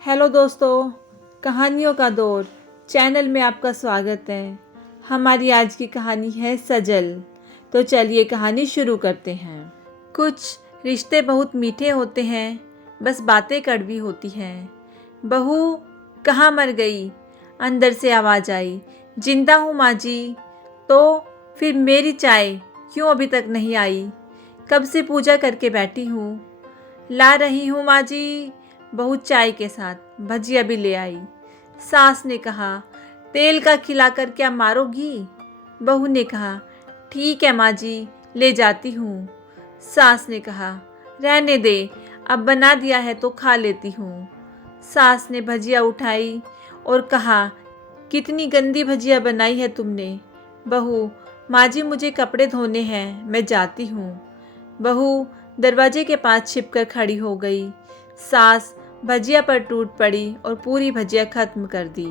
Hello दोस्तों, कहानियों का दौर चैनल में आपका स्वागत है। हमारी आज की कहानी है सजल। तो चलिए कहानी शुरू करते हैं। कुछ रिश्ते बहुत मीठे होते हैं, बस बातें कड़वी होती हैं। बहू कहाँ मर गई? अंदर से आवाज़ आई। जिंदा हूँ माँ जी। तो फिर मेरी चाय क्यों अभी तक नहीं आई? कब से पूजा करके बैठी हूँ। ला रही हूँ माँ जी। बहू चाय के साथ भजिया भी ले आई। सास ने कहा, तेल का खिलाकर क्या मारोगी? बहू ने कहा, ठीक है माँ जी, ले जाती हूँ। सास ने कहा, रहने दे, अब बना दिया है तो खा लेती हूँ। सास ने भजिया उठाई और कहा, कितनी गंदी भजिया बनाई है तुमने। बहू, माँ जी मुझे कपड़े धोने हैं, मैं जाती हूँ। बहू दरवाजे के पास छिपकर खड़ी हो गई। सास भजिया पर टूट पड़ी और पूरी भजिया खत्म कर दी।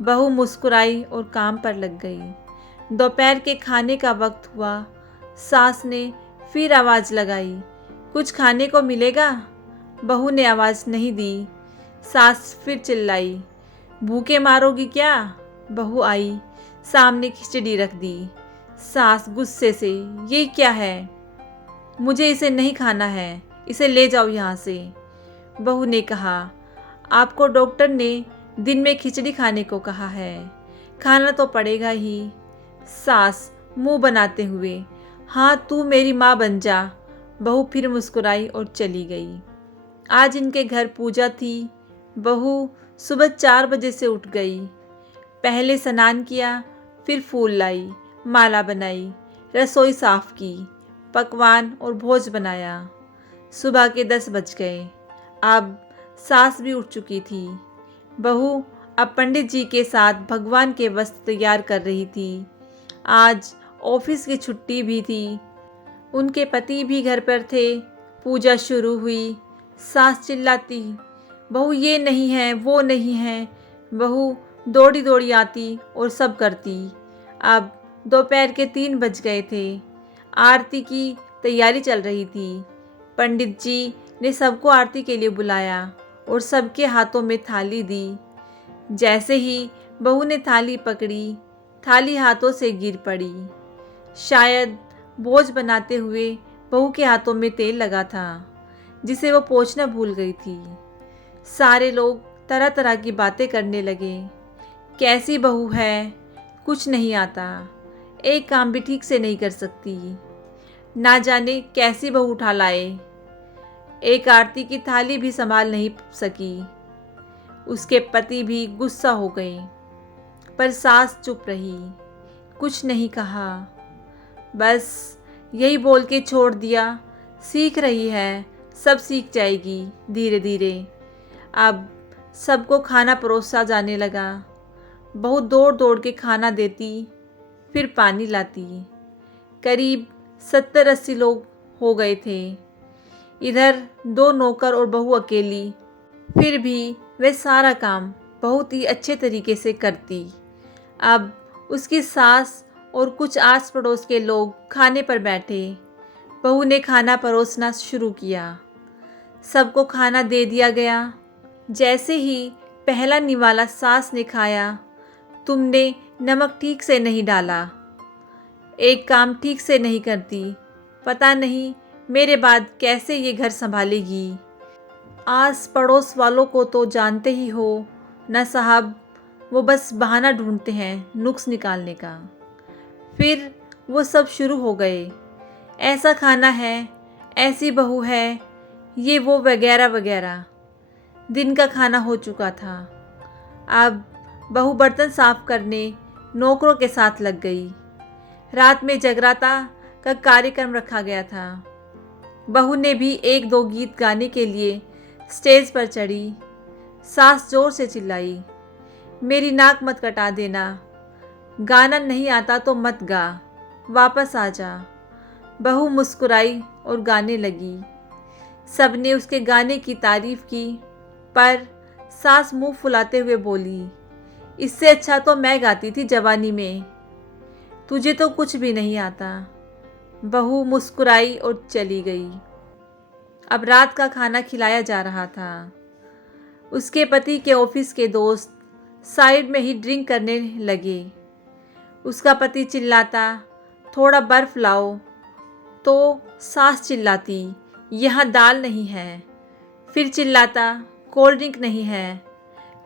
बहू मुस्कुराई और काम पर लग गई। दोपहर के खाने का वक्त हुआ। सास ने फिर आवाज़ लगाई, कुछ खाने को मिलेगा? बहू ने आवाज़ नहीं दी। सास फिर चिल्लाई, भूखे मारोगी क्या? बहू आई, सामने खिचड़ी रख दी। सास गुस्से से, ये क्या है? मुझे इसे नहीं खाना है, इसे ले जाओ यहाँ से। बहू ने कहा, आपको डॉक्टर ने दिन में खिचड़ी खाने को कहा है, खाना तो पड़ेगा ही। सास मुंह बनाते हुए, हाँ तू मेरी माँ बन जा। बहू फिर मुस्कुराई और चली गई। आज इनके घर पूजा थी। बहू सुबह 4 बजे से उठ गई। पहले स्नान किया, फिर फूल लाई, माला बनाई, रसोई साफ की, पकवान और भोज बनाया। सुबह के 10 बज गए। अब सास भी उठ चुकी थी। बहू अब पंडित जी के साथ भगवान के वस्त्र तैयार कर रही थी। आज ऑफिस की छुट्टी भी थी। उनके पति भी घर पर थे। पूजा शुरू हुई। सास चिल्लाती, बहू ये नहीं है, वो नहीं है। बहू दौड़ी दौड़ी आती और सब करती। अब दोपहर के 3 बज गए थे। आरती की तैयारी चल रही थी। पंडित जी ने सबको आरती के लिए बुलाया और सबके हाथों में थाली दी। जैसे ही बहू ने थाली पकड़ी, थाली हाथों से गिर पड़ी। शायद बोझ बनाते हुए बहू के हाथों में तेल लगा था, जिसे वो पोंछना भूल गई थी। सारे लोग तरह तरह की बातें करने लगे। कैसी बहू है, कुछ नहीं आता, एक काम भी ठीक से नहीं कर सकती, ना जाने कैसी बहू उठा लाए, एक आरती की थाली भी संभाल नहीं सकी। उसके पति भी गुस्सा हो गए, पर सास चुप रही, कुछ नहीं कहा, बस यही बोल के छोड़ दिया, सीख रही है, सब सीख जाएगी धीरे धीरे। अब सबको खाना परोसा जाने लगा। बहुत दौड़ दौड़ के खाना देती, फिर पानी लाती। करीब 70-80 लोग हो गए थे। इधर 2 नौकर और बहू अकेली। फिर भी वह सारा काम बहुत ही अच्छे तरीके से करती। अब उसकी सास और कुछ आस पड़ोस के लोग खाने पर बैठे। बहू ने खाना परोसना शुरू किया। सबको खाना दे दिया गया। जैसे ही पहला निवाला सास ने खाया, तुमने नमक ठीक से नहीं डाला, एक काम ठीक से नहीं करती, पता नहीं मेरे बाद कैसे ये घर संभालेगी। आस पड़ोस वालों को तो जानते ही हो ना साहब, वो बस बहाना ढूंढते हैं नुक्स निकालने का। फिर वो सब शुरू हो गए, ऐसा खाना है, ऐसी बहू है, ये वो वगैरह वगैरह। दिन का खाना हो चुका था। अब बहू बर्तन साफ करने नौकरों के साथ लग गई। रात में जगराता का कार्यक्रम रखा गया था। बहू ने भी 1-2 गीत गाने के लिए स्टेज पर चढ़ी। सास जोर से चिल्लाई, मेरी नाक मत कटा देना, गाना नहीं आता तो मत गा, वापस आ जा। बहू मुस्कुराई और गाने लगी। सबने उसके गाने की तारीफ की, पर सास मुंह फुलाते हुए बोली, इससे अच्छा तो मैं गाती थी जवानी में, तुझे तो कुछ भी नहीं आता। बहू मुस्कुराई और चली गई। अब रात का खाना खिलाया जा रहा था। उसके पति के ऑफिस के दोस्त साइड में ही ड्रिंक करने लगे। उसका पति चिल्लाता, थोड़ा बर्फ़ लाओ, तो सास चिल्लाती, यहाँ दाल नहीं है। फिर चिल्लाता, कोल्ड ड्रिंक नहीं है,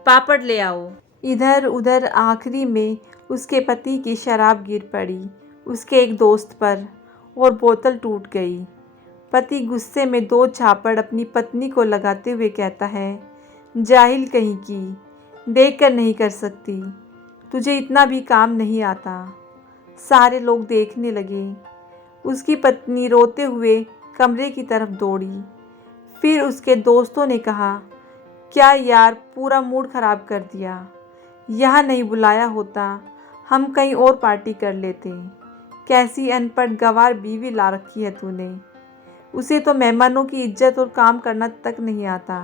पापड़ ले आओ। इधर उधर आखिरी में उसके पति की शराब गिर पड़ी उसके एक दोस्त पर और बोतल टूट गई। पति गुस्से में 2 झापड़ अपनी पत्नी को लगाते हुए कहता है, जाहिल कहीं की, देख कर नहीं कर सकती, तुझे इतना भी काम नहीं आता। सारे लोग देखने लगे। उसकी पत्नी रोते हुए कमरे की तरफ दौड़ी। फिर उसके दोस्तों ने कहा, क्या यार, पूरा मूड ख़राब कर दिया। यहाँ नहीं बुलाया होता, हम कहीं और पार्टी कर लेते। कैसी अनपढ़ गंवार बीवी ला रखी है तूने। उसे तो मेहमानों की इज्जत और काम करना तक नहीं आता।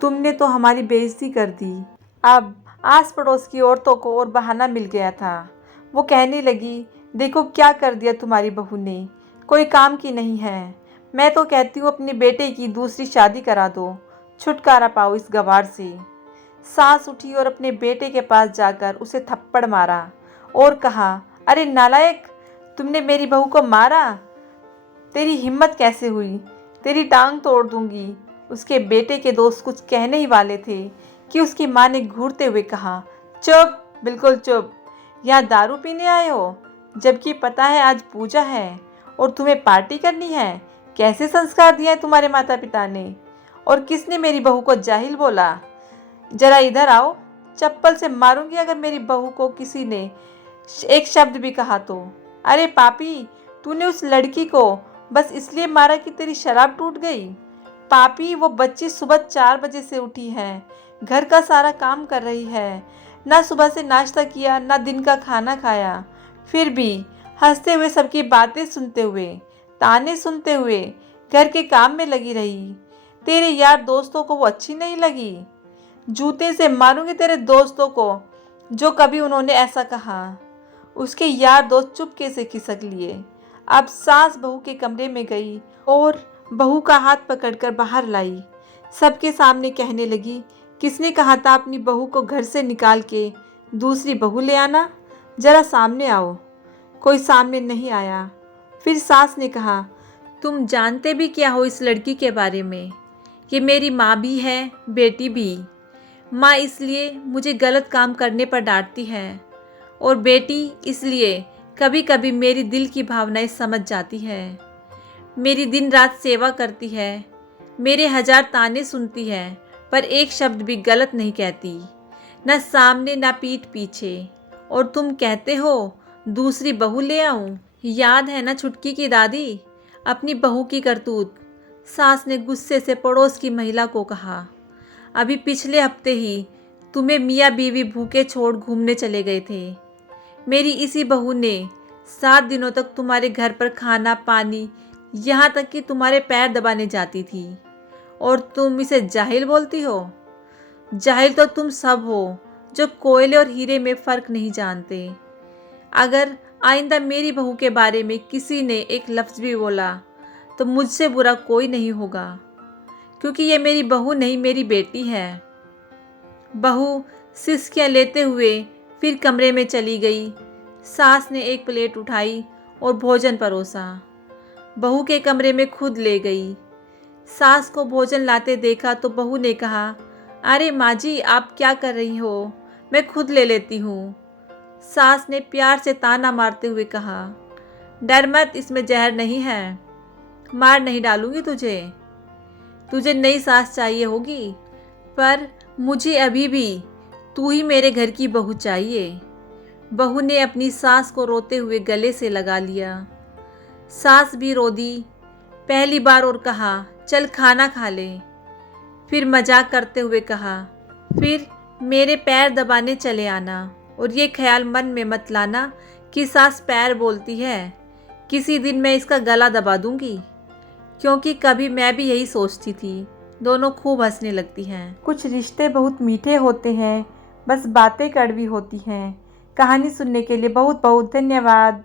तुमने तो हमारी बेइज्जती कर दी। अब आस पड़ोस की औरतों को और बहाना मिल गया था। वो कहने लगी, देखो क्या कर दिया तुम्हारी बहू ने, कोई काम की नहीं है। मैं तो कहती हूँ अपने बेटे की दूसरी शादी करा दो, छुटकारा पाओ इस गंवार से। सास उठी और अपने बेटे के पास जाकर उसे थप्पड़ मारा और कहा, अरे नालायक, तुमने मेरी बहू को मारा, तेरी हिम्मत कैसे हुई, तेरी टांग तोड़ दूंगी। उसके बेटे के दोस्त कुछ कहने ही वाले थे कि उसकी माँ ने घूरते हुए कहा, चुप, बिल्कुल चुप, यहाँ दारू पीने आए हो, जबकि पता है आज पूजा है और तुम्हें पार्टी करनी है। कैसे संस्कार दिया है तुम्हारे माता पिता ने, और किसने मेरी बहू को जाहिल बोला। जरा इधर आओ, चप्पल से मारूंगी अगर मेरी बहू को किसी ने एक शब्द भी कहा तो। अरे पापी, तूने उस लड़की को बस इसलिए मारा कि तेरी शराब टूट गई। पापी, वो बच्ची सुबह 4 बजे से उठी है, घर का सारा काम कर रही है, ना सुबह से नाश्ता किया, ना दिन का खाना खाया, फिर भी हंसते हुए सबकी बातें सुनते हुए, ताने सुनते हुए घर के काम में लगी रही। तेरे यार दोस्तों को वो अच्छी नहीं लगी। जूते से मारूंगी तेरे दोस्तों को जो कभी उन्होंने ऐसा कहा। उसके यार दोस्त चुपके से खिसक लिए। अब सास बहू के कमरे में गई और बहू का हाथ पकड़कर बाहर लाई। सबके सामने कहने लगी, किसने कहा था अपनी बहू को घर से निकाल के दूसरी बहू ले आना, जरा सामने आओ। कोई सामने नहीं आया। फिर सास ने कहा, तुम जानते भी क्या हो इस लड़की के बारे में, ये मेरी माँ भी है, बेटी भी। माँ इसलिए मुझे गलत काम करने पर डांटती है और बेटी इसलिए कभी कभी मेरी दिल की भावनाएं समझ जाती है। मेरी दिन रात सेवा करती है, मेरे 1000 ताने सुनती है, पर एक शब्द भी गलत नहीं कहती, न सामने न पीठ पीछे। और तुम कहते हो दूसरी बहू ले आऊं। याद है ना छुटकी की दादी, अपनी बहू की करतूत। सास ने गुस्से से पड़ोस की महिला को कहा, अभी पिछले हफ्ते ही तुम्हें मियाँ बीवी भूखे छोड़ घूमने चले गए थे। मेरी इसी बहू ने 7 दिनों तक तुम्हारे घर पर खाना पानी, यहाँ तक कि तुम्हारे पैर दबाने जाती थी, और तुम इसे जाहिल बोलती हो। जाहिल तो तुम सब हो जो कोयले और हीरे में फ़र्क नहीं जानते। अगर आइंदा मेरी बहू के बारे में किसी ने एक लफ्ज़ भी बोला तो मुझसे बुरा कोई नहीं होगा, क्योंकि ये मेरी बहू नहीं, मेरी बेटी है। बहू सिसकियाँ लेते हुए फिर कमरे में चली गई। सास ने एक प्लेट उठाई और भोजन परोसा, बहू के कमरे में खुद ले गई। सास को भोजन लाते देखा तो बहू ने कहा, अरे माँ जी, आप क्या कर रही हो, मैं खुद ले लेती हूँ। सास ने प्यार से ताना मारते हुए कहा, डर मत, इसमें जहर नहीं है, मार नहीं डालूंगी तुझे। तुझे नई सास चाहिए होगी, पर मुझे अभी भी तू ही मेरे घर की बहू चाहिए। बहू ने अपनी सास को रोते हुए गले से लगा लिया। सास भी रो दी पहली बार और कहा, चल खाना खा ले। फिर मजाक करते हुए कहा, फिर मेरे पैर दबाने चले आना, और ये ख्याल मन में मत लाना कि सास पैर बोलती है, किसी दिन मैं इसका गला दबा दूंगी। क्योंकि कभी मैं भी यही सोचती थी। दोनों खूब हंसने लगती हैं। कुछ रिश्ते बहुत मीठे होते हैं, बस बातें कड़वी होती हैं। कहानी सुनने के लिए बहुत बहुत धन्यवाद।